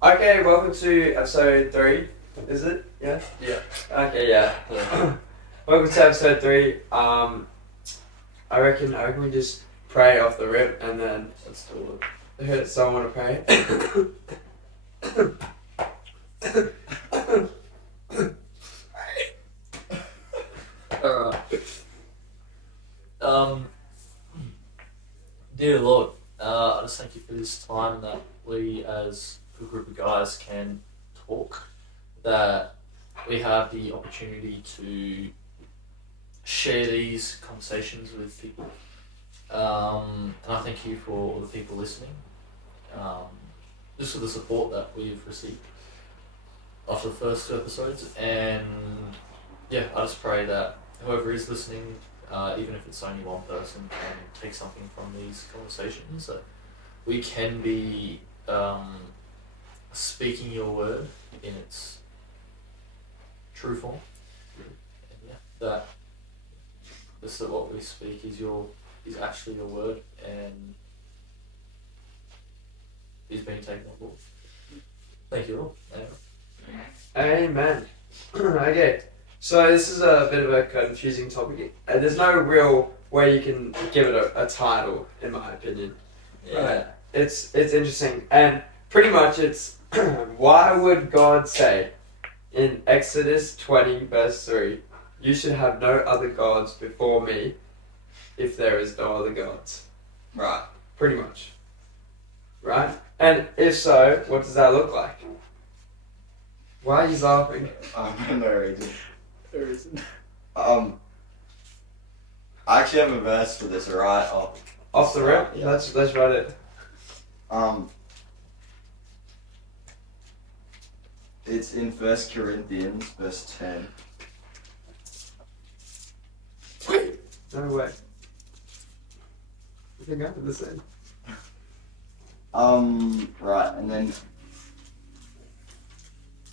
Okay, welcome to episode 3. Is it? Yeah? Yeah. Okay, yeah. Yeah. Welcome to episode 3. I reckon we just pray off the rip and then Let's do hit someone to pray. it. Alright. Dear Lord, I just thank you for this time that we as a group of guys can talk, that we have the opportunity to share these conversations with people. And I thank you for all the people listening, just for the support that we've received after the first 2 episodes. And yeah, I just pray that whoever is listening, even if it's only one person, can take something from these conversations, that we can be speaking your word in its true form. And yeah, that this is what we speak is actually your word and is being taken on board. Thank you, Lord. Amen. Okay, so this is a bit of a confusing topic. There's no real way you can give it a title, in my opinion. Yeah. It's interesting, and pretty much it's why would God say in Exodus 20 verse 3, you should have no other gods before me if there is no other gods? Right. Pretty much. Right? And if so, what does that look like? Why are you laughing? No reason. There isn't. I actually have a verse for this, right? Off the rip? Yeah. Let's write it. It's in 1 Corinthians, verse 10. No way. I think I did the same. Right, and then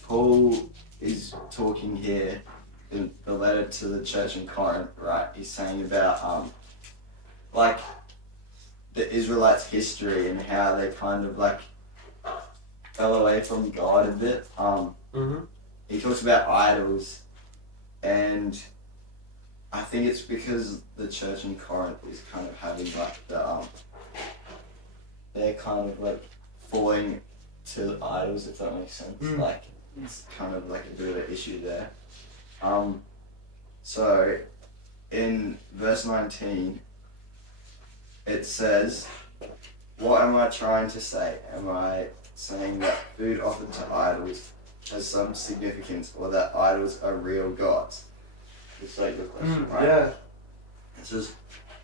Paul is talking here in the letter to the church in Corinth, right? He's saying about, like, the Israelites' history and how they kind of, like, fell away from God a bit. He talks about idols, and I think it's because the church in Corinth is kind of having, like, they're kind of, like, falling to idols, if that makes sense. Like, it's kind of like a bit of an issue there. So in verse 19, it says, what am I trying to say? Am I saying that food offered to idols has some significance, or that idols are real gods? It's like your question, right? Yeah. It says,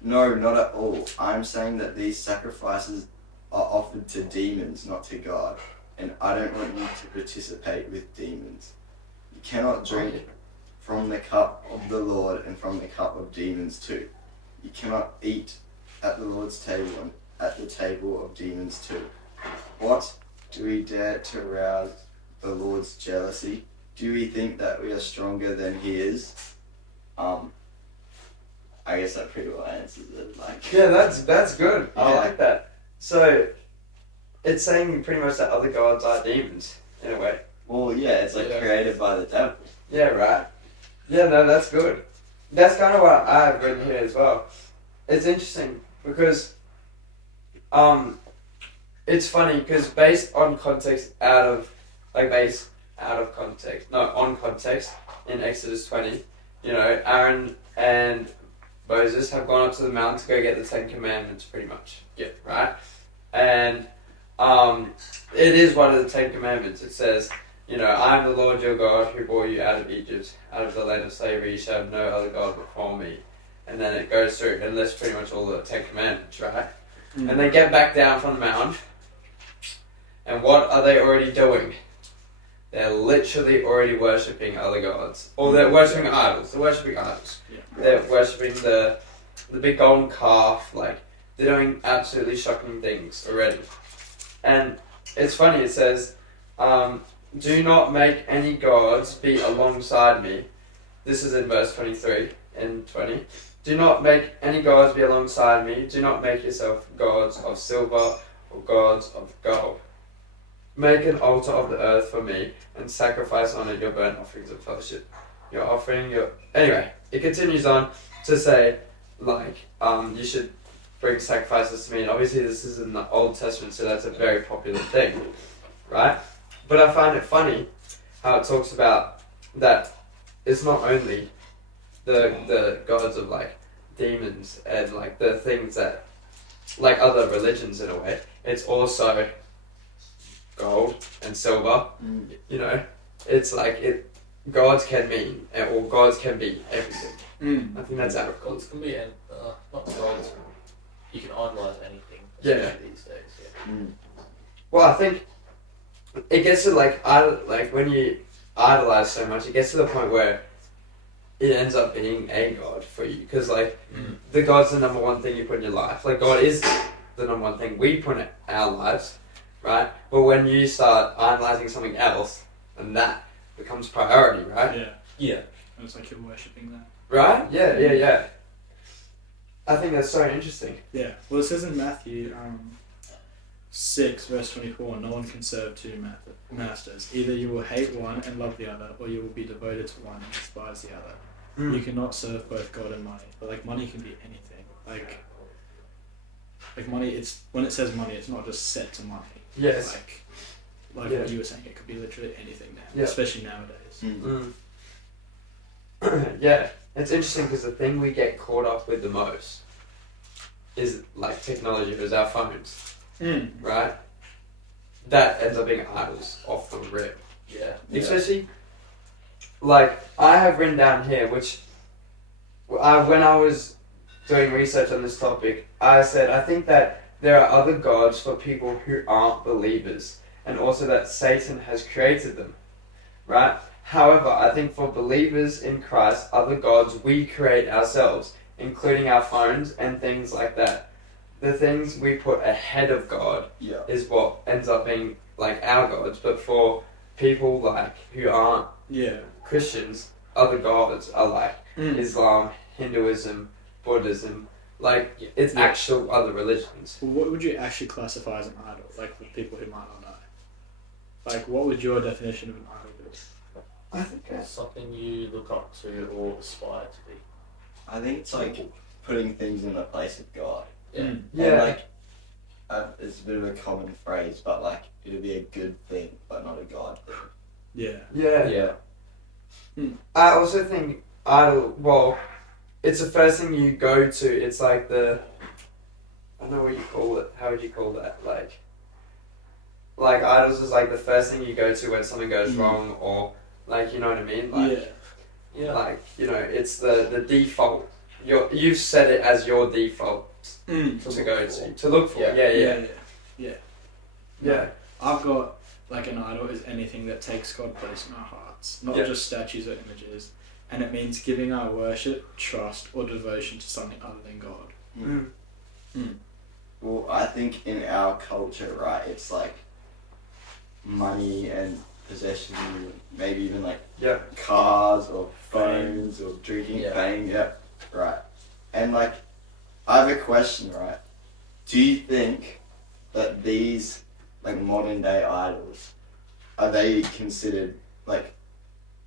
no, not at all. I'm saying that these sacrifices are offered to demons, not to God. And I don't want you to participate with demons. You cannot drink from the cup of the Lord and from the cup of demons too. You cannot eat at the Lord's table and at the table of demons too. What? Do we dare to arouse the Lord's jealousy? Do we think that we are stronger than He is? I guess that pretty well answers it. Like, Yeah, that's good. I Yeah. like that. So it's saying pretty much that other gods are demons, in a way. well, yeah, it's like Yeah. created by the devil. Yeah, right. Yeah, no, that's good. That's kind of what I've written here as well. It's interesting because, it's funny because based on context, on context in Exodus 20, Aaron and Moses have gone up to the mountain to go get the 10 Commandments, pretty much. Yeah, right? And, it is one of the 10 Commandments. It says, I am the Lord your God who brought you out of Egypt, out of the land of slavery. You shall have no other God before me. And then it goes through and lists pretty much all the 10 Commandments, right? And they get back down from the mountain. And what are they already doing? They're literally already worshipping other gods. Or they're worshipping idols. They're worshipping idols. Yeah. They're worshipping the big golden calf. Like, they're doing absolutely shocking things already. And it's funny, it says, do not make any gods be alongside me. This is in verse 23 and 20. Do not make any gods be alongside me. Do not make yourself gods of silver or gods of gold. make an altar of the earth for me and sacrifice on it your burnt offerings of fellowship. You're offering your. Anyway, it continues on to say, like, you should bring sacrifices to me. And obviously, this is in the Old Testament, so that's a very popular thing, right? But I find it funny how it talks about that it's not only the gods of like demons and like the things that like other religions in a way. It's also gold and silver. You know, it's like gods can mean or gods can be everything. I think that's how it Gods can be, not gods. You can idolize anything. Yeah. Especially these days. Yeah. Well, I think it gets to like when you idolize so much, it gets to the point where it ends up being a god for you because like the god's the number one thing you put in your life. Like God is the number one thing we put in our lives, right? But when you start idolizing something else, and that becomes priority, right? Yeah. Yeah. And it's like you're worshipping that. Right? Yeah. I think that's so interesting. Yeah. Well, it says in Matthew 6, verse 24, no one can serve two masters. Either you will hate one and love the other, or you will be devoted to one and despise the other. You cannot serve both God and money. But like money can be anything. Like money, it's when it says money, it's not just set to money. Yes. Like Yeah. what you were saying, it could be literally anything now, Yeah. especially nowadays. Yeah, it's interesting because the thing we get caught up with the most is like technology, is our phones, right? That ends up being idols off the rip. Yeah. Especially, like, I have written down here, which when I was doing research on this topic, I said, I think that there are other gods for people who aren't believers, and also that Satan has created them, right? However, I think for believers in Christ, other gods we create ourselves, including our phones and things like that. The things we put ahead of God is what ends up being like our gods, but for people like who aren't Christians, other gods are like Islam, Hinduism, Buddhism, like it's actual other religions. Well, what would you actually classify as an idol? Like for people who might not know. Like what would your definition of an idol be? I think Something you look up to or aspire to be. I think it's like putting things in the place of God. Yeah. And like, it's a bit of a common phrase, but like, it'd be a good thing, but not a God thing. Yeah. I also think idol. Well, it's the first thing you go to. It's like I don't know what you call it. How would you call that? Like idols is like the first thing you go to when something goes wrong, or like, you know what I mean? Like, like, you know, it's the default. You've set it as your default to go to look for. Yeah. I've got like an idol is anything that takes God place in our hearts, not just statues or images, and it means giving our worship, trust, or devotion to something other than God. Well, I think in our culture, right, it's like money and possessions, maybe even like cars or phones or drinking, fame, right. And like, I have a question, right? Do you think that these like modern day idols, are they considered like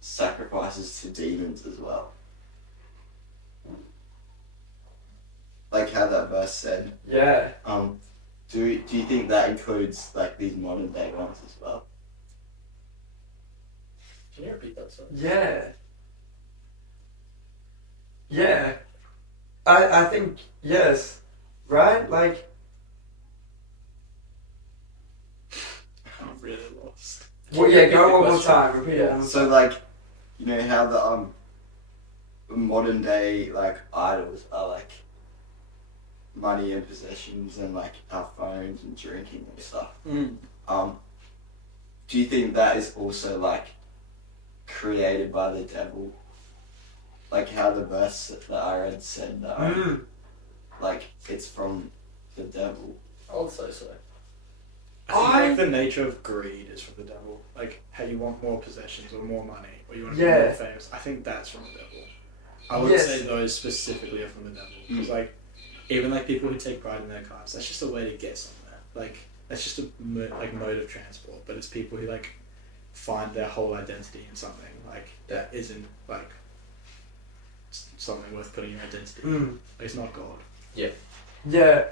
sacrifices to demons as well? Like how that verse said. Yeah. Do you think that includes like these modern day ones as well? Can you repeat that, sorry? Yeah. I think yes. Right? Like, I'm really lost. well, yeah, go one more time. Repeat it one more So time. like, you know how the modern day like idols are like money and possessions and like our phones and drinking and stuff. Do you think that is also like created by the devil? Like how the verse that I read said that like it's from the devil. I would say so. I think like the nature of greed is from the devil. Like how you want more possessions or more money or you want to be more famous. I think that's from the devil. I wouldn't say those specifically are from the devil. Because like even like people who take pride in their cars, that's just a way to get somewhere. Like it's just a mode of transport, but it's people who like find their whole identity in something like that isn't like something worth putting your identity. Mm. It's not God. Yeah,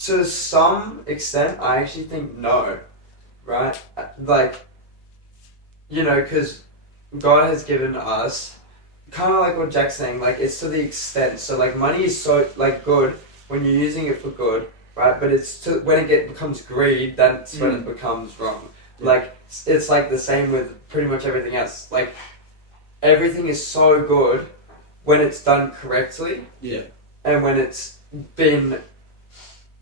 to some extent, I actually think no, right? Like, you know, because God has given us, kind of like what Jack's saying, like, it's to the extent. So, like, money is so, like, good when you're using it for good, right? But it's to, when it becomes greed, that's when it becomes wrong. Yeah. Like, it's like the same with pretty much everything else. Like, everything is so good when it's done correctly Yeah. and when it's been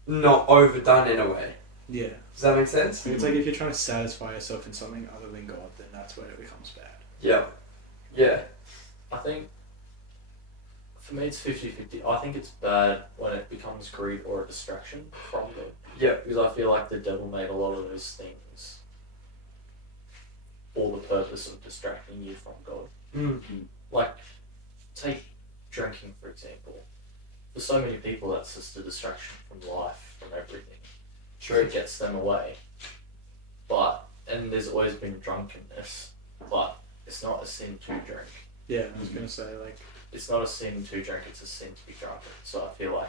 not overdone in a way. Yeah. Does that make sense? It's like if you're trying to satisfy yourself in something other than God, then that's where it becomes bad. Yeah. Yeah. I think for me it's 50-50. I think it's bad when it becomes greed or a distraction from God. Yeah. Because I feel like the devil made a lot of those things for the purpose of distracting you from God. Mm. Like, take drinking for example. For so many people that's just a distraction from life, from everything. True. It gets them away. And there's always been drunkenness, but it's not a sin to drink. Yeah, I was gonna say like It's not a sin to drink, it's a sin to be drunken. So I feel like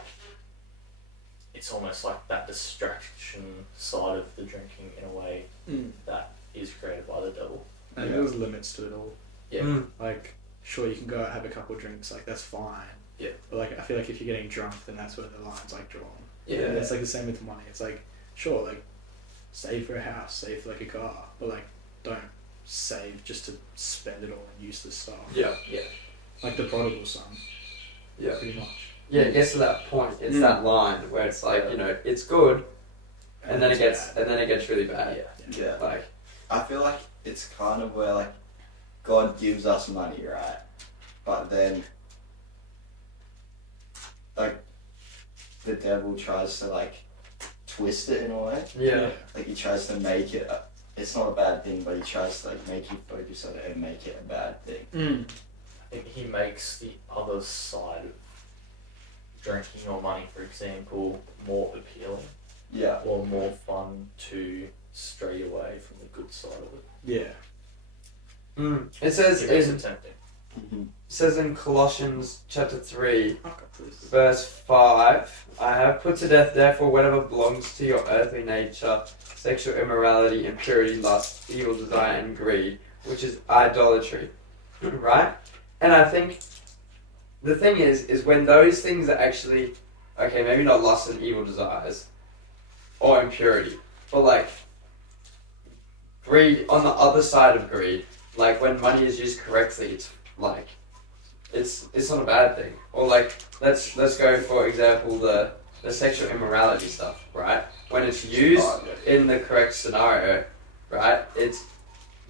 it's almost like that distraction side of the drinking in a way that is created by the devil. and there's limits to it all. Yeah. Mm. Like sure you can go out have a couple of drinks, like that's fine. Yeah. But like I feel like if you're getting drunk, then that's where the line's like drawn. Yeah. And it's like the same with money. It's like sure, like save for a house, save for like a car, but like don't save just to spend it all on useless stuff. Yeah. Like the prodigal son, Yeah. pretty much. Yeah, it gets to that point. It's Mm. that line where it's like, you know, it's good and then it it's gets bad. really bad. Yeah. Yeah. Like, I feel like it's kind of where like God gives us money, right? But then like the devil tries to like twist it in a way. yeah. Like he tries to make it it's not a bad thing, but he tries to like make you focus on it and make it a bad thing. Mm. I think he makes the other side of drinking or money, for example, more appealing Yeah. or more fun to stray away from the good side of it. Yeah. Mm. It says It makes in it tempting. Colossians chapter 3 Okay, please. verse 5, I have put to death therefore whatever belongs to your earthly nature, sexual immorality, impurity, lust, evil desire, and greed, which is idolatry. Right? And I think the thing is when those things are actually, okay, maybe not lust and evil desires, or impurity, but like greed, on the other side of greed, like when money is used correctly, it's like, it's not a bad thing. Or like, let's go for example the sexual immorality stuff, right? When it's used in the correct scenario, right? It's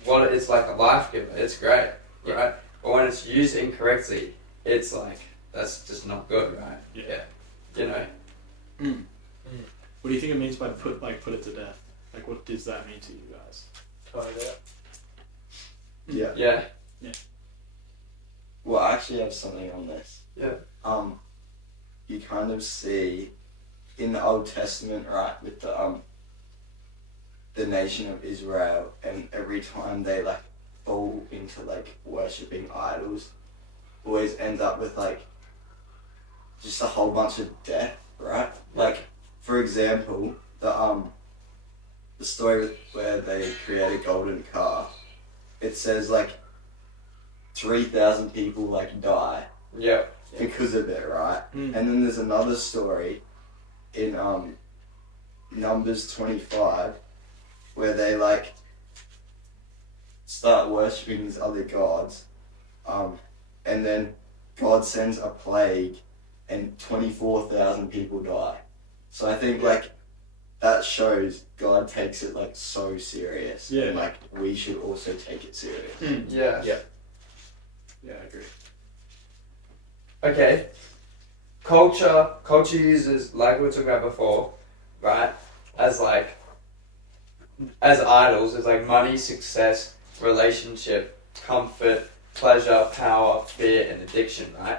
like a life giver. It's great, right? But when it's used incorrectly, it's like that's just not good, right? Yeah. You know. Mm. What do you think it means by put it to death? Like what does that mean to you guys? Yeah. Yeah. Well, I actually have something on this. Yeah. You kind of see in the Old Testament, right, with the nation of Israel, and every time they like fall into like worshipping idols, always end up with like just a whole bunch of death, right? Like, for example, the story where they create a golden calf, it says like 3,000 people like die Yeah. because of it, right? Mm. And then there's another story in Numbers 25 where they like start worshipping these other gods, and then God sends a plague and 24,000 people die. So I think like that shows God takes it like so serious. Yeah. And like we should also take it serious. Yeah. Yeah. Yeah, I agree. Okay. Culture uses, like we were talking about before, right? As idols, as like money, success, relationship, comfort, pleasure, power, fear, and addiction, right?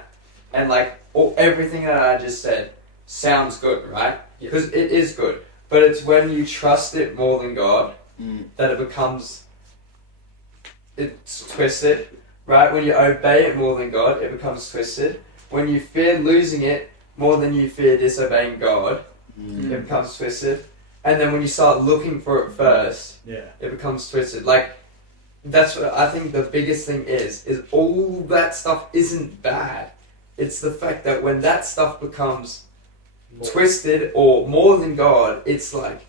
And like everything that I just said sounds good, right? Because it is good. but it's when you trust it more than God Mm. that it's twisted, right? When you obey it more than God, it becomes twisted. When you fear losing it more than you fear disobeying God, Mm. it becomes twisted. And then when you start looking for it first, Yeah. it becomes twisted. Like, that's what I think the biggest thing is all that stuff isn't bad. It's the fact that when that stuff becomes twisted or more than God, it's like,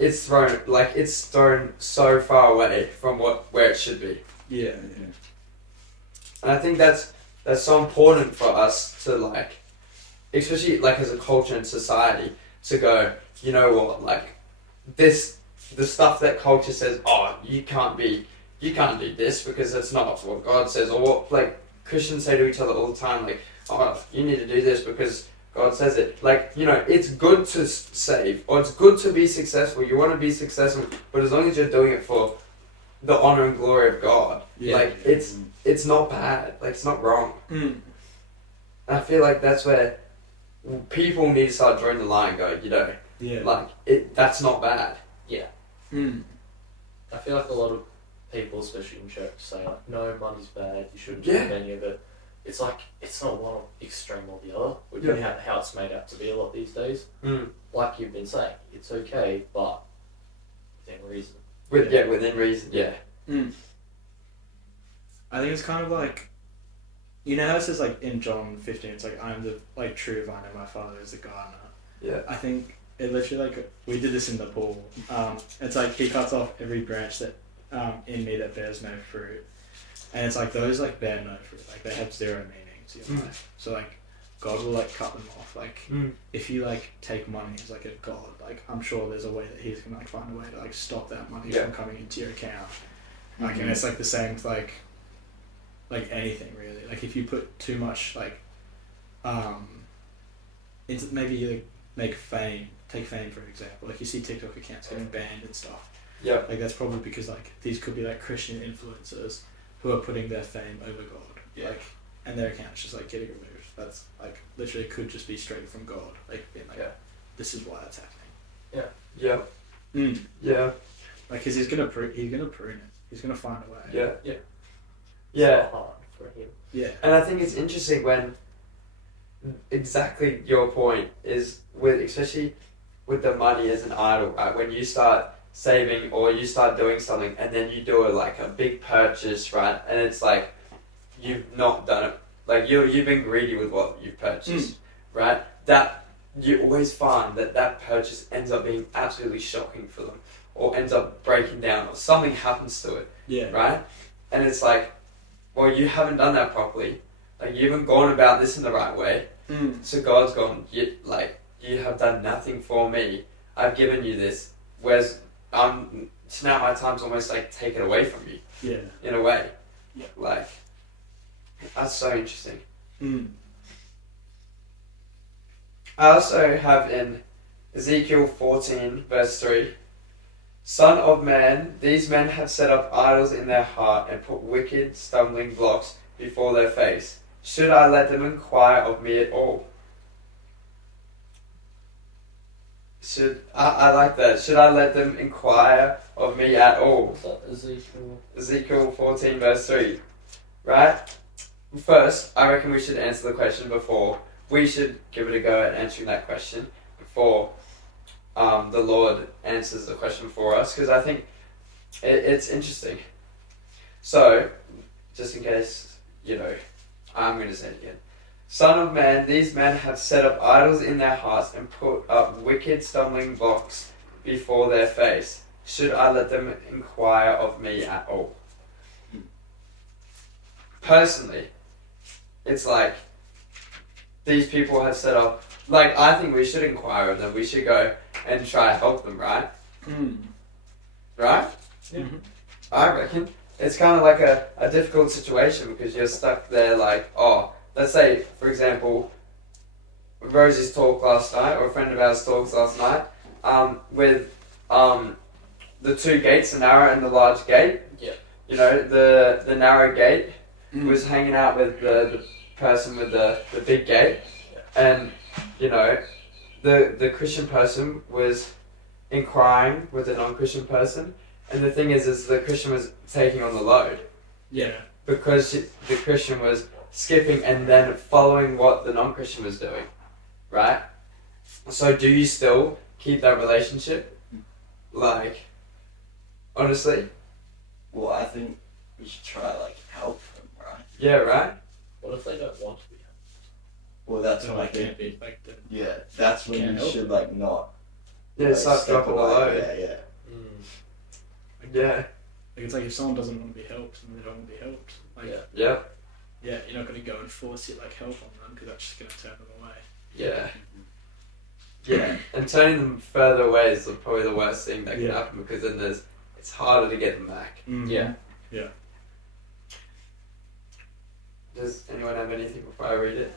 it's thrown so far away from where it should be. Yeah. And I think that's so important for us to, like, especially like as a culture and society, to go, you know what, like, the stuff that culture says, oh, you can't do this because that's not what God says, or what, like, Christians say to each other all the time, like, oh, you need to do this because God says it. Like, you know, it's good to save, or it's good to be successful. You want to be successful, but as long as you're doing it for the honor and glory of God, Yeah. like, it's not bad. Like, it's not wrong. Mm. And I feel like that's where people need to start drawing the line and go, you know, Yeah. like, that's not bad. Mm. I feel like a lot of people, especially in church, say like, no, money's bad, you shouldn't Yeah. do any of it. It's like, it's not one extreme or the other, which Yeah. is how it's made out to be a lot these days. Mm. Like you've been saying, it's okay, but within reason. Within reason, yeah. Mm. I think it's kind of like, you know how it says like in John 15, it's like, I'm the like true vine and my father is the gardener. Yeah. I think it literally, like, we did this in Nepal. It's like he cuts off every branch that in me that bears no fruit, and it's like those like bear no fruit, like they have zero meaning to your life. So like God will like cut them off. Like if you like take money as like a god, like I'm sure there's a way that he's gonna like find a way to like stop that money Yeah. from coming into your account. Like and it's like the same with like anything really. Like if you put too much like into maybe you like take fame for example. Like you see TikTok accounts getting banned and stuff. Yeah. Like that's probably because like these could be like Christian influencers who are putting their fame over God. Yeah. Like and their account's just like getting removed. That's like literally could just be straight from God. Like being like, Yeah. this is why that's happening. Yeah. Mm. Yeah. Like, cause he's gonna prune it. He's gonna find a way. Yeah. Yeah. Yeah. It's not hard for him. Yeah. And I think it's interesting when exactly your point is with, especially with the money as an idol, right? When you start saving or you start doing something and then you do a big purchase, right? And it's like you've not done it, like you've been greedy with what you've purchased, right? That you always find that purchase ends up being absolutely shocking for them, or ends up breaking down, or something happens to it. Yeah. Right? And it's like, well, you haven't done that properly. Like, you haven't gone about this in the right way. Mm. So God's gone, you have done nothing for me. I've given you this. Whereas, so now my time's almost like taken away from you, Yeah. in a way. Yeah. Like, that's so interesting. Mm. I also have in Ezekiel 14, verse 3, Son of man, these men have set up idols in their heart and put wicked stumbling blocks before their face. Should I let them inquire of me at all? I like that. Should I let them inquire of me at all? What's that? Ezekiel? Ezekiel 14, verse 3. Right? First, I reckon we should answer the question before. We should give it a go at answering that question before the Lord answers the question for us, because I think it's interesting. So, just in case, I'm going to say it again. Son of man, these men have set up idols in their hearts and put up wicked stumbling blocks before their face. Should I let them inquire of me at all? Personally, it's like, these people have set up, I think we should inquire of them. We should go and try to help them, right? Mm. Right? Yeah. Mm-hmm. I reckon. It's kind of like a difficult situation because you're stuck there let's say, for example, Rosie's talk last night, or a friend of ours talks last night, with the two gates, the narrow and the large gate. Yeah. The narrow gate Mm. was hanging out with the person with the big gate, and the Christian person was inquiring with a non-Christian person, and the thing is the Christian was taking on the load Yeah. because the Christian was skipping and then following what the non-Christian was doing, right? So do you still keep that relationship? Like, honestly? Well, I think we should try like help them, right? Yeah, right? What if they don't want to be? Well, that's So when I I think. can't be like the. Yeah, that's when Can't you help. should like not. Yeah, like, start step dropping the away. load. Yeah, yeah. Yeah, Like it's like if someone doesn't want to be helped, then they don't want to be helped. Like Yeah. yeah, you're not going to go and force it like help on them because that's just going to turn them away. yeah. Yeah, and turning them further away is probably the worst thing that can Yeah. happen because then it's harder to get them back. Yeah. Does anyone have anything before I read it?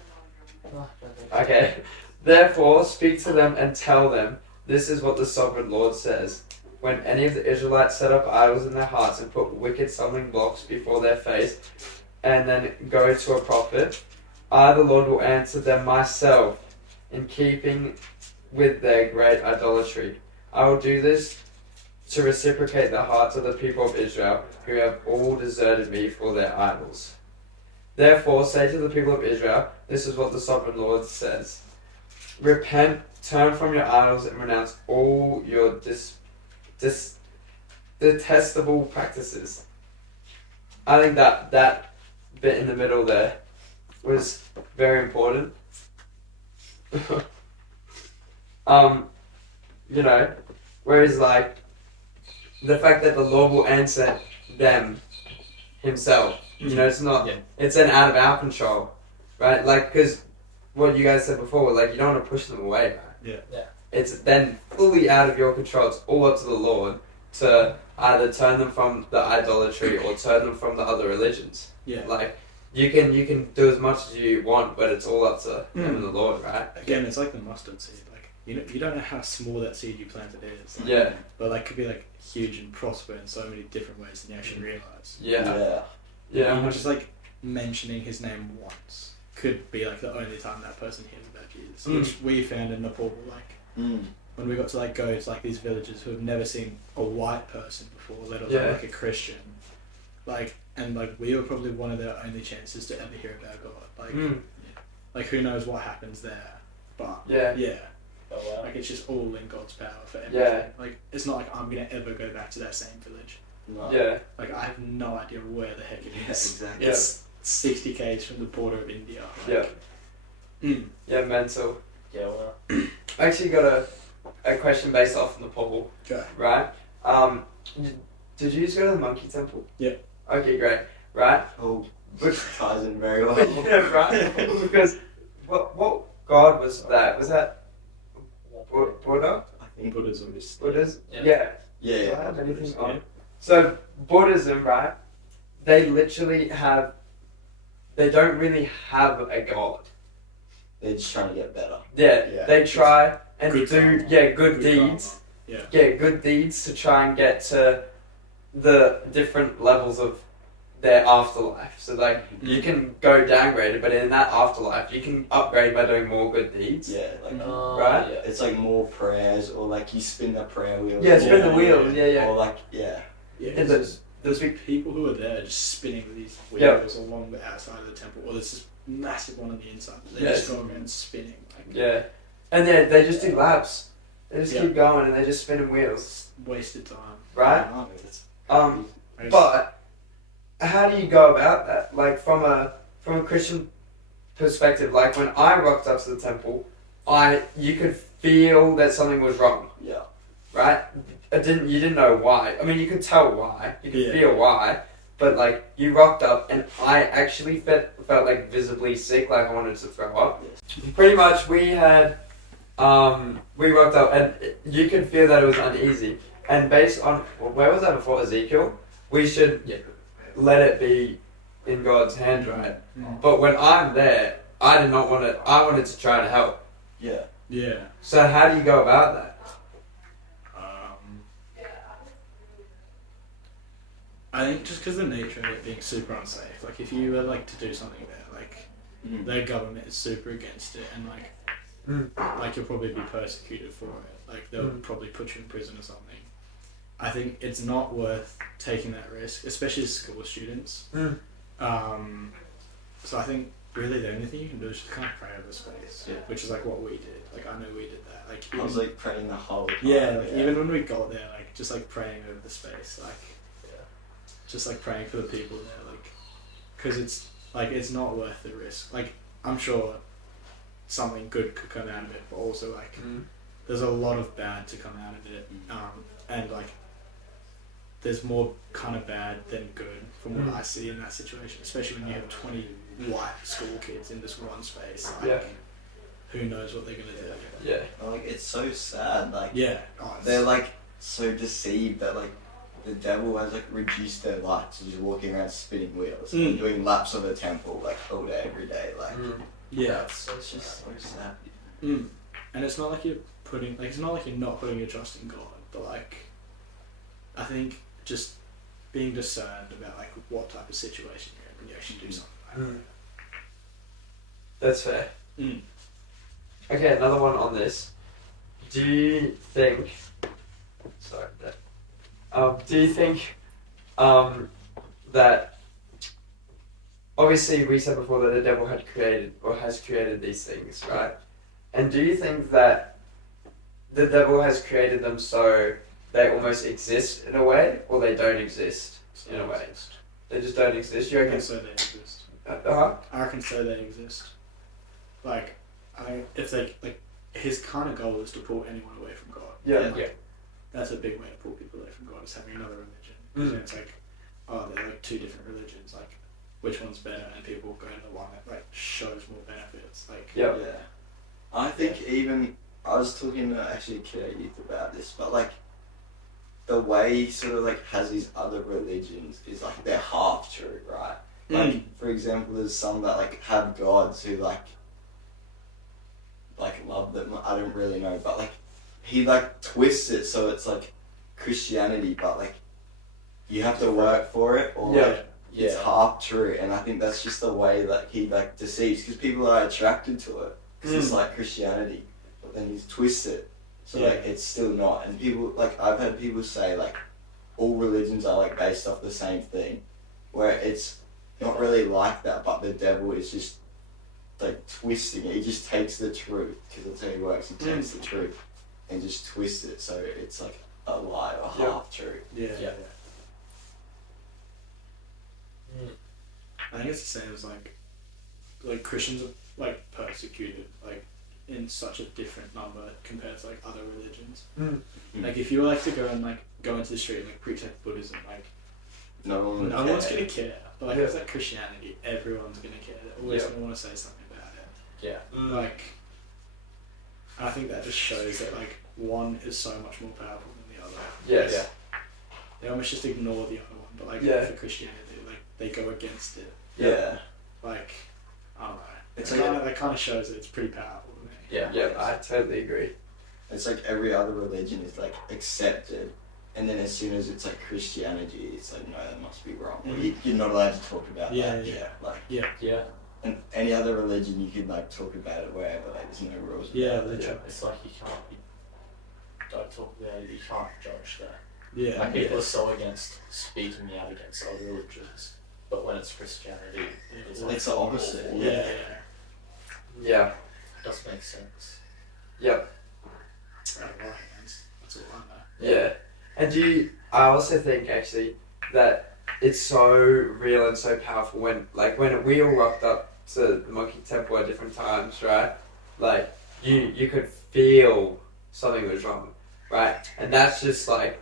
No, Okay. Therefore, speak to them and tell them, this is what the sovereign Lord says. When any of the Israelites set up idols in their hearts and put wicked stumbling blocks before their face, and then go to a prophet, I, the Lord, will answer them myself in keeping with their great idolatry. I will do this to reciprocate the hearts of the people of Israel, who have all deserted me for their idols. Therefore, say to the people of Israel, this is what the sovereign Lord says. Repent, turn from your idols, and renounce all your detestable practices. I think that bit in the middle there was very important. You know, where he's like, the fact that the Lord will answer them himself. You know, it's not, Yeah. it's then out of our control, right? Like, because what you guys said before, like, you don't want to push them away, right? Yeah. Yeah. It's then fully out of your control. It's all up to the Lord to either turn them from the idolatry or turn them from the other religions. Yeah. Like, you can do as much as you want, but it's all up to Him and the Lord, right? Again, it's like the mustard seed. Like you don't know how small that seed you planted is. Like, Yeah, But like could be like huge and prosper in so many different ways than you actually realize. yeah, Yeah. yeah. Just like mentioning his name once could be like the only time that person hears about Jesus, Mm. which we found in Nepal. Like Mm. when we got to like go to like these villages who have never seen a white person before, let alone Yeah. like a Christian, like and like we were probably one of their only chances to ever hear about God. Like like who knows what happens there, but Yeah. yeah. Oh, wow. Like it's just all in God's power for everything. Yeah. Like it's not like I'm gonna ever go back to that same village. No. Yeah, Like I have no idea where the heck it Yeah, is. exactly. Yeah. It's 60 k's from the border of India. yeah, Like, mm. yeah. Mental. Yeah, well. I actually got a question based off Nepal, Go. right? Did you just go to the monkey temple? Yeah. Okay, great. Right? Oh, But- ties in very well. Yeah, right. Because what god was that? Was that Buddha? I think Buddhism. Buddhism? Yeah. Yeah. Yeah, Do yeah. I have anything Yeah. on? So Buddhism, right? They literally have. They don't really have a god. They're just trying to get better. Yeah. Yeah. They try and Good do karma. good deeds. karma. Yeah. Yeah, good deeds to try and get to the different levels of their afterlife. So like you can go downgraded, but in that afterlife you can upgrade by doing more good deeds. Yeah, like Right? Yeah. it's like more prayers, or like you spin the prayer wheel. Yeah, spin Yeah, the wheels. Yeah, yeah. Or like yeah. Yeah. And There's people who are there just spinning these Yeah. wheels along the outside of the temple, or there's this massive one on the inside. They Yes. just go around spinning. Like, Yeah, and they just do laps. They just Yeah. keep going and they just spinning wheels, wasted time. right? I don't know, it's Um, I just- but how do you go about that? Like from a Christian perspective, like when I rocked up to the temple, you could feel that something was wrong, yeah. right? You didn't know why. I mean, you could tell why. You could Yeah. feel why. But like you rocked up, and I actually felt like visibly sick, like I wanted to throw up. Pretty much, we rocked up, and you could feel that it was uneasy. And based on where was that before Ezekiel, we should let it be in God's hand, right? Mm. But when I'm there, I did not want to. I wanted to try to help. Yeah. Yeah. So how do you go about that? I think just because the nature of it being super unsafe. Like if you were like to do something there, like Mm. their government is super against it, and like like you'll probably be persecuted for it. Like they'll probably put you in prison or something. I think it's not worth taking that risk, especially as school students. So I think really the only thing you can do is just kind of pray over space, which is like what we did. Like I know we did that. Like I was like praying the whole time. Even when we got there, like just like praying over the space, like just like praying for the people there, like because it's like it's not worth the risk. Like I'm sure something good could come out of it, but also like there's a lot of bad to come out of it, and like there's more kind of bad than good from what I see in that situation, especially when you have 20 white school kids in this one space. Like, who knows what they're gonna do? Yeah. Like it's so sad. Like Oh, they're like so deceived that like the devil has like reduced their life to just walking around spinning wheels and doing laps of the temple like all day every day. Like That's it's just so sad. And it's not like you're putting like it's not like you're not putting your trust in God, but like I think just being discerned about like what type of situation you're in when you actually do something like That's fair. that. Okay, another one on this. Do you think? Sorry, do you think that obviously we said before that the devil had created or has created these things, right? And do you think that the devil has created them so they almost exist in a way, or they don't exist in a way? They just don't exist. You I reckon? reckon so they exist. Uh-huh. I reckon so they exist. Like I think if they like his kind of goal is to pull anyone away from God. Yeah. And, like, that's a big way to pull people away from God, is having another religion. Because then it's like, oh, they're like two different religions. Like, which one's better? And people go to the one that like shows more benefits. Like, Yeah. I think even I was talking to actually a kid at youth about this, but like the way he sort of like has these other religions is like they're half true, right? Like for example, there's some that like have gods who like love them. I don't really know, but like he like twists it so it's like Christianity, but like you have to work for it, or like it's half true. And I think that's just the way that he like deceives, because people are attracted to it because it's like Christianity, but then he's twisted it so like it's still not. And people like I've heard people say like all religions are like based off the same thing, where it's not really like that, but the devil is just like twisting it. He just takes the truth, because that's how he works. He takes the truth and just twists it so it's like a lie or half truth. I think it's the same as like Christians are like persecuted like in such a different number compared to like other religions. Like if you were like to go and like go into the street and like preach like Buddhism, like no one's gonna care. But like it's like Christianity, everyone's gonna care. They're always gonna want to say something about it. Like, and I think that just shows that like one is so much more powerful than the other. Yes. They almost just ignore the other one, but like for Christianity, like they go against it. Like I don't know. It's that kind of shows that it's pretty powerful to me. Yeah, I totally agree. It's like every other religion is like accepted, and then as soon as it's like Christianity, it's like no, that must be wrong. Or you're not allowed to talk about that. And any other religion, you can like talk about it wherever. Like there's no rules. About it. It's like you can't don't talk about it. You can't judge that. Yeah. People are so against speaking out against other religions, but when it's Christianity, it's like It's the opposite. Yeah. It does make sense. Yep. That's all I know. Yeah. And I also think actually that it's so real and so powerful when we all rocked up to the Monkey Temple at different times, right? Like you could feel something was wrong, right? And that's just like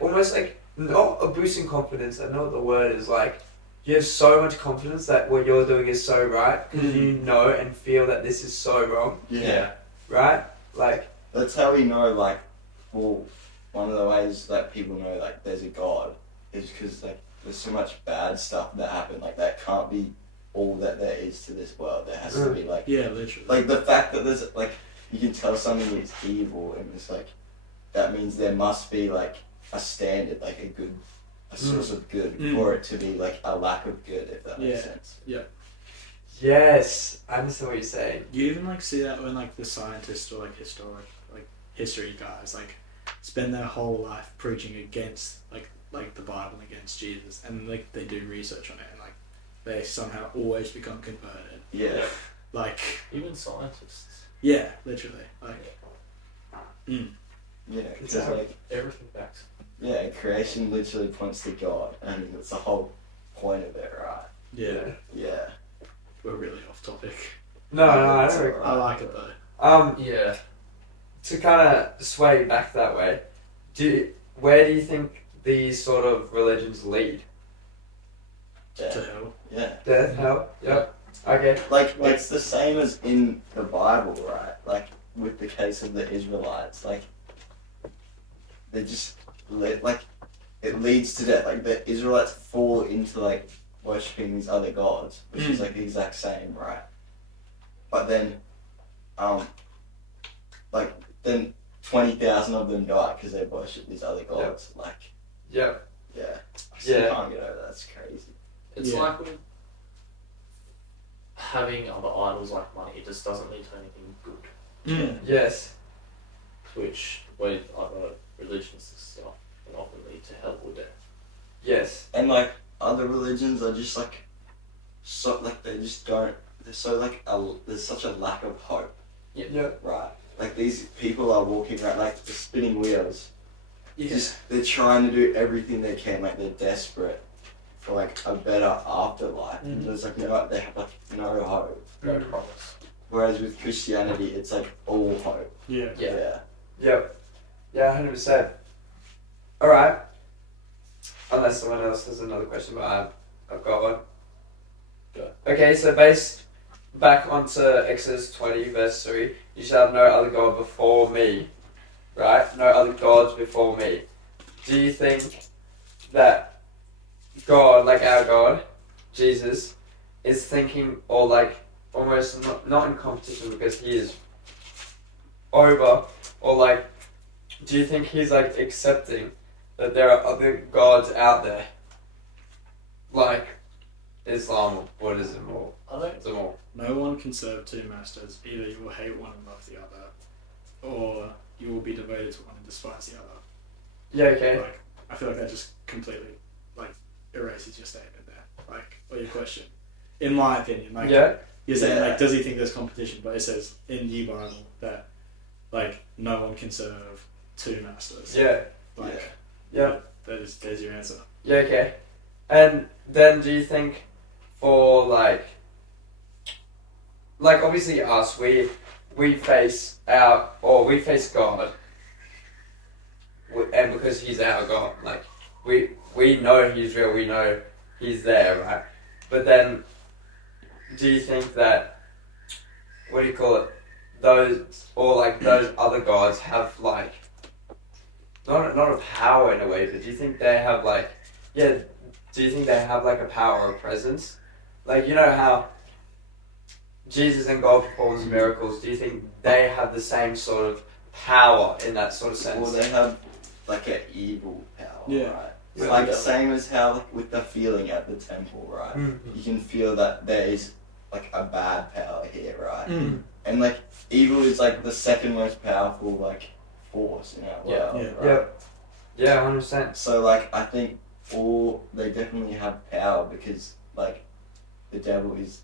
almost like not a boost in confidence. I know what the word is like. You have so much confidence that what you're doing is so right because you know and feel that this is so wrong. Yeah. Right? Like that's how we know. Like, well, one of the ways that people know like there's a God is because like there's so much bad stuff that happened. Like that can't be all that there is to this world. There has to be like literally. Like the fact that there's like you can tell something is evil, and it's like that means there must be like a standard, like a source of good for it to be like a lack of good, if that makes sense. Yes, I understand what you're saying. You even like see that when like the scientists or like history guys like spend their whole life preaching against like the Bible and against Jesus, and like they do research on it, and like they somehow always become converted. Yeah. Like Even scientists. yeah, literally. Like Yeah, It's because like Everything backs. yeah, creation literally points to God, and that's the whole point of it, right? yeah, Yeah. we're really off topic. No, I It's don't. alright. I like it though. Yeah. To kind of sway back that way, where do you think these sort of religions lead? To Yeah. hell. Yeah. Death, hell. Yep. Okay. Like it's the same as in the Bible, right? Like with the case of the Israelites, like they just like it leads to death. Like the Israelites fall into like worshipping these other gods, which is like the exact same, right? But then, like then 20,000 of them die because they worship these other gods. Like Yep. yeah, I still Yeah. can't get over that. That's crazy. It's Yeah. like when having other idols like money, it just doesn't lead to anything good. Yes. Which, with other religions and stuff, can often lead to hell or death. Yes. And like other religions are just like so like they just don't. They're so like there's such a lack of hope, Yep. right? Like these people are walking around like the spinning wheels. Yeah. Just they're trying to do everything they can. Like they're desperate for like a better afterlife. And there's like no, they have like no hope. No promise. Whereas with Christianity, it's like all hope. Yeah. Yeah. Yep. Yeah, 100%. Alright. Unless someone else has another question, but I've got one. Go. Okay, so based back onto Exodus 20, verse 3, you shall have no other God before me. Right? No other gods before me. Do you think that God, like our God, Jesus, is thinking, or like almost not in competition because he is over, or like, do you think he's like accepting that there are other gods out there, like Islam or Buddhism or I don't. some more? No one can serve two masters. Either you will hate one and love the other, or you will be devoted to one and despise the other. Yeah, okay. Like, I feel like that just completely like erases your statement there, like, or your question. In my opinion, like Yeah, you're saying, Yeah. like, does he think there's competition? But it says in the Bible that like no one can serve two masters. yeah, Like, yeah, there's your answer. yeah, okay. And then do you think for like obviously us, we face we face God, and because he's our God, like we know he's real, we know he's there, right? But then, do you think that, what do you call it, those other gods have like not a power in a way, but do you think they have like, yeah, do you think they have like a power or presence? Like, you know how Jesus and God performs miracles, do you think they have the same sort of power in that sort of sense? Well, they have like an evil power, Yeah. right? It's Yeah. like same as how like, with the feeling at the temple, right? You can feel that there is like a bad power here, right? And like evil is like the second most powerful like force in our Yeah. world, Yeah. right? Yeah, 100%. So like I think they definitely have power because like the devil is,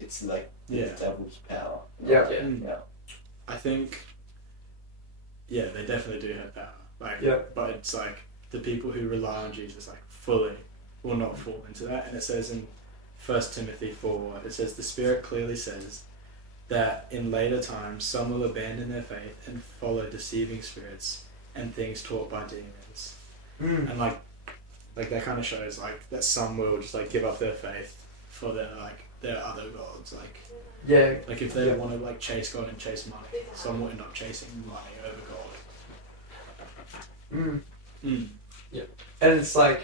it's like Yeah. the devil's power. Yeah. Yeah. Yeah. I think, yeah, they definitely do have power. Like, Yeah. but it's like the people who rely on Jesus like fully will not fall into that. And it says in 1 Timothy 4, it says the Spirit clearly says that in later times some will abandon their faith and follow deceiving spirits and things taught by demons. And like that kind of shows like that some will just like give up their faith for their other gods. Yeah, Like if they want to like chase God and chase money, some will end up chasing money over God. and it's like,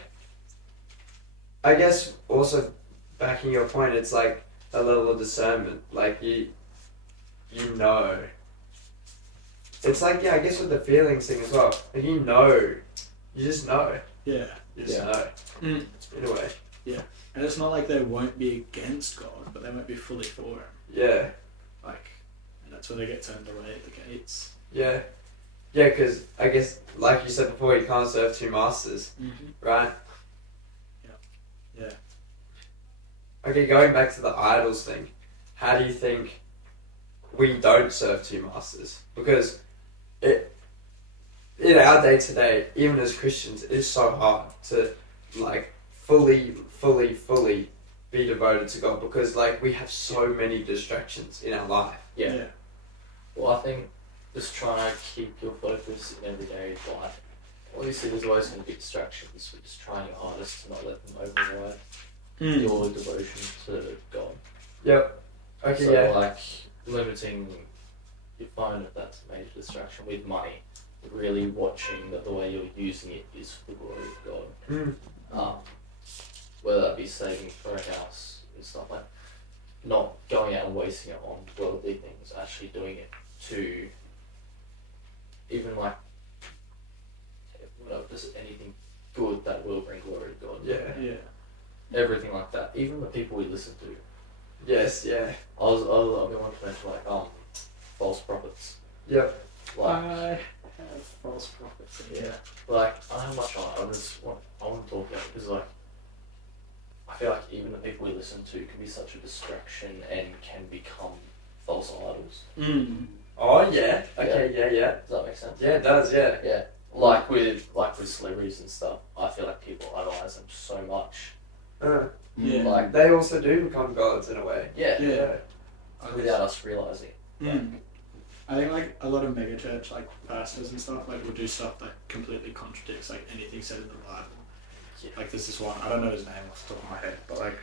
I guess also backing your point, it's like a level of discernment. Like you know. It's like, yeah, I guess with the feelings thing as well. Like you just know. Yeah. You just Yeah. know. Mm. In a way. And And it's not like they won't be against God, but they won't be fully for Him. Yeah. Like, and that's where they get turned away at the gates. Yeah. Yeah, because I guess, like you said before, you can't serve two masters, right? Yeah. Okay, going back to the idols thing, how do you think we don't serve two masters? Because in our day to day, even as Christians, it is so hard to like fully be devoted to God because like we have so many distractions in our life. Yeah. Well, I think just trying to keep your focus in everyday life. Obviously, there's always going to be distractions, but just trying your hardest to not let them override your devotion to God. Yep. Okay. So, yeah. like, limiting your phone if that's a major distraction with money, really watching that the way you're using it is for the glory of God. Whether that be saving for a house and stuff like, not going out and wasting it on worldly things, actually doing it to even like just anything good that will bring glory to God. Yeah. Everything like that. Even the people we listen to. Yes. Yeah. I've been wanting to mention like false prophets. Yep. Like I have false prophets. yeah. Like I don't know how much I want to talk about it because like I feel like even the people we listen to can be such a distraction and can become false idols. Oh yeah. Okay. Yeah. Does that make sense? Yeah. It does. Yeah. Yeah. Like with celebrities and stuff, I feel like people idolize them so much. Yeah. Like They also do become gods in a way. Yeah. without us realizing. I think like a lot of megachurch like pastors and stuff like will do stuff that completely contradicts like anything said in the Bible. Yeah. Like this is one, I don't know his name off the top of my head, but like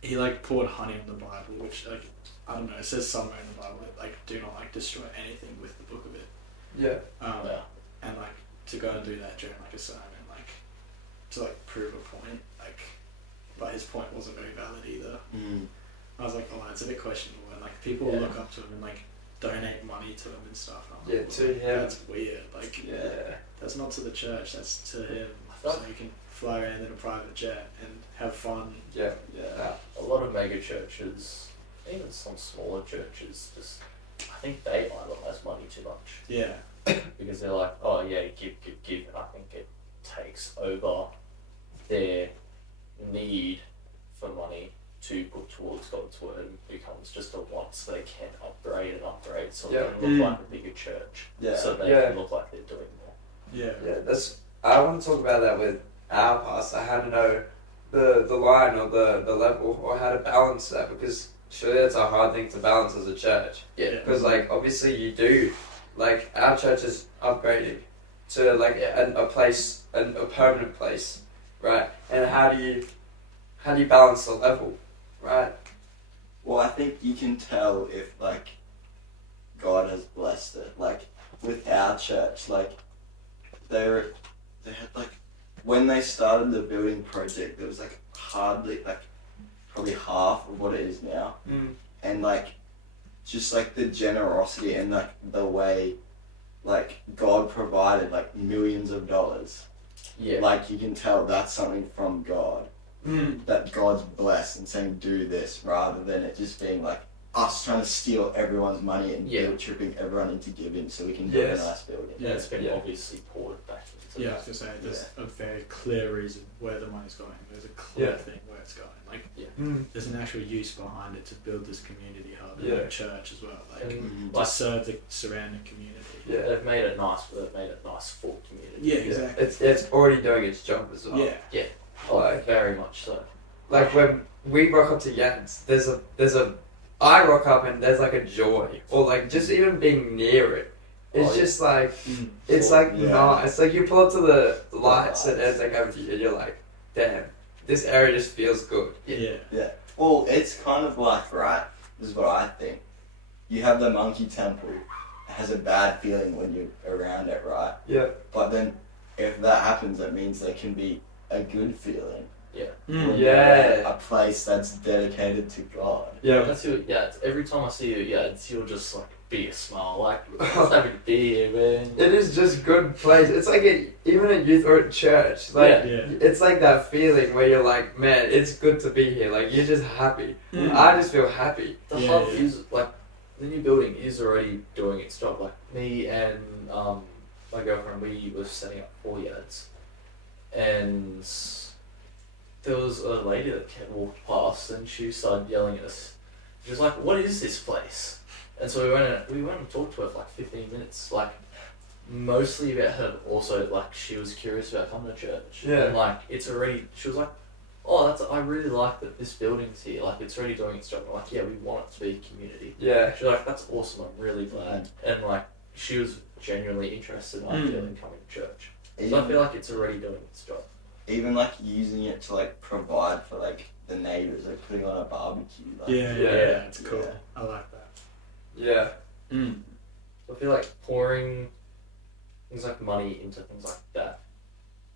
he like poured honey on the Bible, which like I don't know, it says somewhere in the Bible that like do not like destroy anything with the book of it. Yeah. Yeah. And like to go and do that during like a sermon, like to like prove a point, like but his point wasn't very valid either. I was like, oh, it's a bit questionable, and like people look up to him and like donate money to him and stuff. And I'm Yeah, like, to him. That's weird. Like, Yeah. that's not to the church. That's to him. feel So you can fly around in a private jet and have fun. Yeah. A lot of mega churches, even some smaller churches, just I think they idolize money too much Yeah. because they're like, oh yeah, give, and I think it takes over their need for money to put towards God's word and becomes just a want so they can upgrade so they can look like a bigger church. Yeah. So they can look like they're doing more. Yeah. Yeah. I want to talk about that with our pastor. How to know the line or the level or how to balance that because surely that's a hard thing to balance as a church. Yeah. Because like obviously you do, like our church is upgrading to like a place, a permanent place, right? And how do you balance the level, right? Well, I think you can tell if like God has blessed it. Like with our church, like they had like when they started the building project, there was like hardly like probably half of what it is now, and like just like the generosity and like the way like God provided like millions of dollars. Yeah. Like you can tell that's something from God. That God's blessed and saying do this rather than it just being like us trying to steal everyone's money and tripping everyone into giving so we can build a nice building. Yeah, it's been obviously poured back into Yeah, I was gonna say there's a very clear reason where the money's going. There's a clear thing where it's going. Like there's an actual use behind it to build this community hub and a church as well. Like to serve the surrounding community. Yeah, they've made it nice, but they've made it nice for community. Yeah, exactly. It's already doing its job as well. Yeah. Like very much so. Like when we rock up to Yans, I rock up and there's like a joy, or like just even being near it. It's just like it's like nice. Like you pull up to the lights and it's like over to you, and you're like, damn, this area just feels good. Yeah. Well, it's kind of like, right, this is what I think. You have the monkey temple. It has a bad feeling when you're around it, right? Yeah. But then if that happens, that means there can be a good feeling. Mm. Yeah. A place that's dedicated to God. Yeah. That's your, it's every time I see you, it's your just like biggest smile. Like, it's happy to be here, man. It is just good place. It's like even at youth or at church. Like Yeah. it's like that feeling where you're like, man, it's good to be here. Like you're just happy. Mm. I just feel happy. The Yeah, hub yeah. is like the new building is already doing its job. Like me and my girlfriend, we were setting up 4 yards, and there was a lady that walked past, and she started yelling at us. She was like, "What is this place?" And so we went and talked to her for like 15 minutes, like mostly about her, but also like she was curious about coming to church. Yeah. And like it's already, she was like, "Oh, I really like that this building's here. Like it's already doing its job." I'm like, "Yeah, we want it to be a community." Yeah. She's like, "That's awesome. I'm really glad." And like she was genuinely interested, I feel, in coming to church. So I feel like it's already doing its job. Even like using it to like provide for like the neighbors, like putting on a barbecue. Like, Yeah. It's cool. Yeah. I like that. Yeah. Mm. So I feel like pouring things like money into things like that,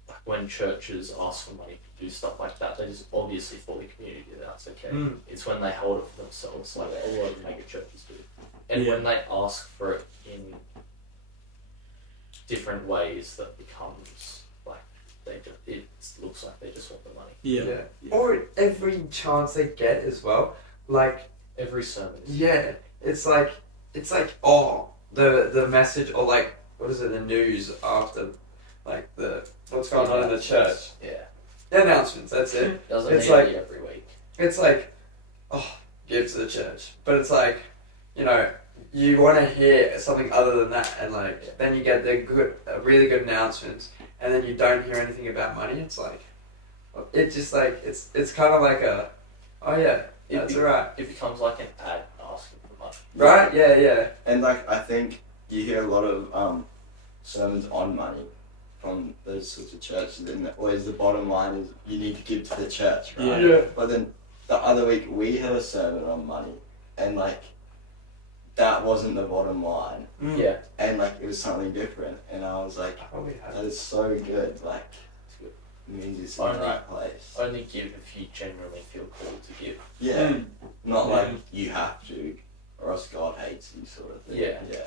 like when churches ask for money to do stuff like that, they just obviously for the community, that's okay. Mm. It's when they hold it for themselves, like a lot of mega churches do. And Yeah. when they ask for it in different ways, that becomes like it looks like they just want the money. Yeah. Or every chance they get as well. Like Every sermon is it's like oh the message or like what is it, the news after like the what's going on in the church. Yeah. The announcements, that's it. Doesn't It's need to like- be every week. It's like, oh, give to the church. But it's like, you know, you want to hear something other than that, and like then you get the really good announcements, and then you don't hear anything about money. It's like, it just like it's kind of like a, oh yeah, that's alright, It becomes like an ad asking for money. right? Yeah. And like I think you hear a lot of sermons on money from those sorts of churches, and always the bottom line is you need to give to the church, right? Yeah. But then the other week we had a sermon on money, and like that wasn't the bottom line, Mm. Yeah. and like it was something different, and I was like, I probably have. that is so good. Like It's good. it means it's in the Only- right place. Only give if you genuinely feel called to give. Yeah, Mm. not Yeah. like you have to, or else God hates you, sort of thing. Yeah. yeah.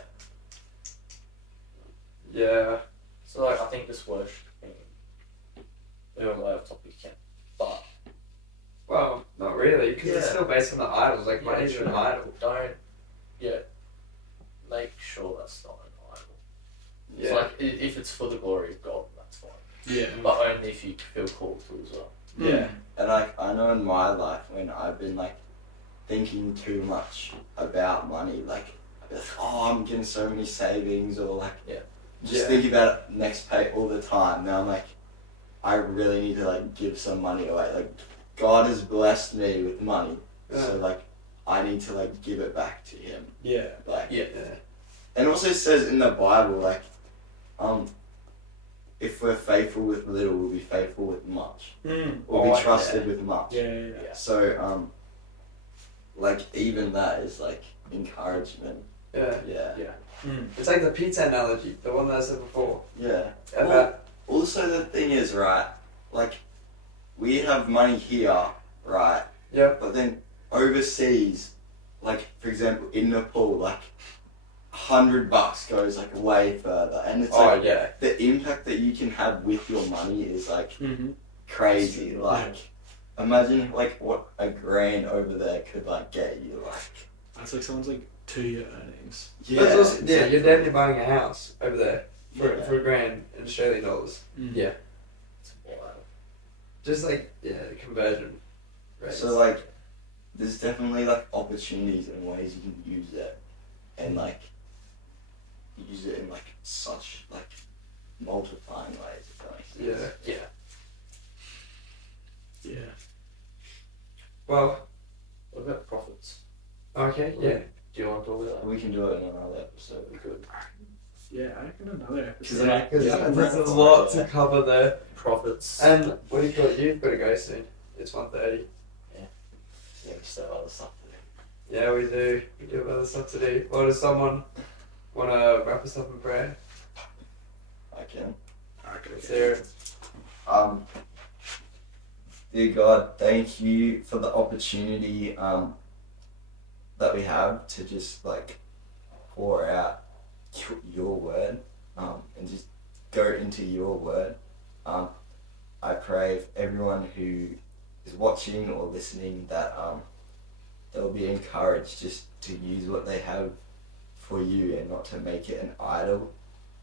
Yeah. So like I think this worship thing, we went way off topic again, but Well, not really, because it's Yeah. still based on the idols. Like money's an idol. don't make sure that's not an idol. Yeah. It's like if it's for the glory of God, that's fine. Yeah. But only if you feel called to as well. Yeah, and like I know in my life when I've been like thinking too much about money, like I'd be like, oh, I'm getting so many savings, or like just Yeah. thinking about it next pay all the time. Now I'm like, I really need to like give some money away. Like God has blessed me with money, so like I need to like give it back to Him. Yeah. Like Yeah. and it also says in the Bible like, if we're faithful with little, we'll be faithful with much. Mm. We'll Oh, be trusted with much. Yeah. So, like even that is like encouragement. Yeah. Yeah. Mm. It's like the pizza analogy, the one that I said before. Yeah. About Also, the thing is, right? Like, we have money here, right? Yep. But then overseas, like for example, in Nepal, like $100 goes like way further, and it's like yeah. the impact that you can have with your money is like Mm-hmm. crazy. Like, imagine like what a grand over there could like get you. Like, That's like someone's like 2-year earnings. But it's also, exactly. you're definitely buying a house over there for Yeah. $1 grand in Australian dollars. Mm. Yeah. It's wild. Just like conversion rates. So like, there's definitely like opportunities and ways you can use it, and like use it in like such like multiplying ways. If that makes sense. Yeah. Yeah. Well. What about profits? Okay. Yeah. Do you want to talk about We can do it in another episode. that? We could. Yeah, I reckon another Because episode. Because Yeah, there's a that's lot fine, to cover there. Profits. And what do you call it? You've got to go soon. It's 1:30. Yeah, we still have other stuff to do. Yeah, we do. We do have other stuff to do. Well, does someone want to wrap us up in prayer? I can. Let's hear it. Dear God, thank you for the opportunity that we have to just like pour out your word and just go into your word. I pray for everyone who is watching or listening that they'll be encouraged just to use what they have for you and not to make it an idol.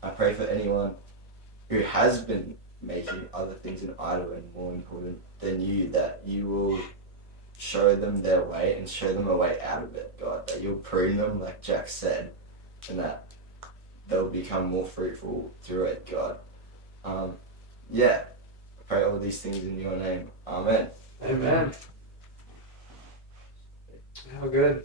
I pray for anyone who has been making other things an idol and more important than you, that you will show them their way and show them a way out of it, God. That you'll prune them, like Jack said, and that they'll become more fruitful through it, God. Yeah, I pray all these things in your name. Amen. Amen. How good.